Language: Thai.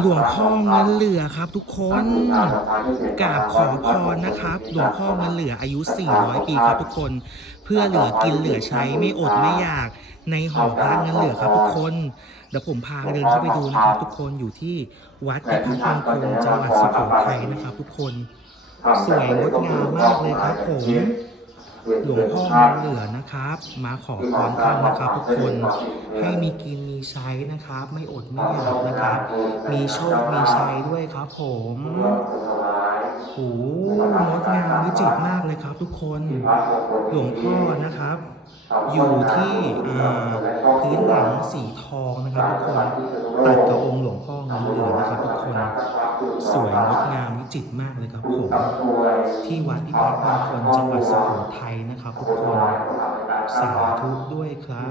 หลวงพ่อเงินเหลือครับ ทุกคนกราบขอพรนะครับ หลวงพ่อเงินเหลืออายุ 400 ปีครับทุกคน เพื่อเหลือกินเหลือใช้ไม่อดไม่อยาก ในหอพระเงินเหลือครับทุกคนเดี๋ยวผมพาเดินเข้าไปดูนะครับ ทุกคนอยู่ที่วัดพิพัฒน์มงคลจังหวัดสุโขทัยนะครับ ทุกคน สวยงดงามมากเลยครับผม หลวงพ่อเงินเหลือนะครับ มาขอพรท่านนะครับ ทุกคนให้มีกินมีใช้นะครับ ไม่อดไม่อยากนะครับ มีโชคมีชัยด้วยครับ ผมโอ้โหงดงามวิจิตรมากเลยครับ ทุกคนหลวงพ่อนะครับ อยู่ที่พื้นหลังสีทองนะครับ ทุกคนตัดกับองค์หลวงพ่อเงินเหลือนะครับ ทุกคน สวยงดงามวิจิตรมากเลยครับผมที่วัดพิพัฒน์มงคลจังหวัดสุโขทัยนะครับทุกคนสาธุด้วยครับ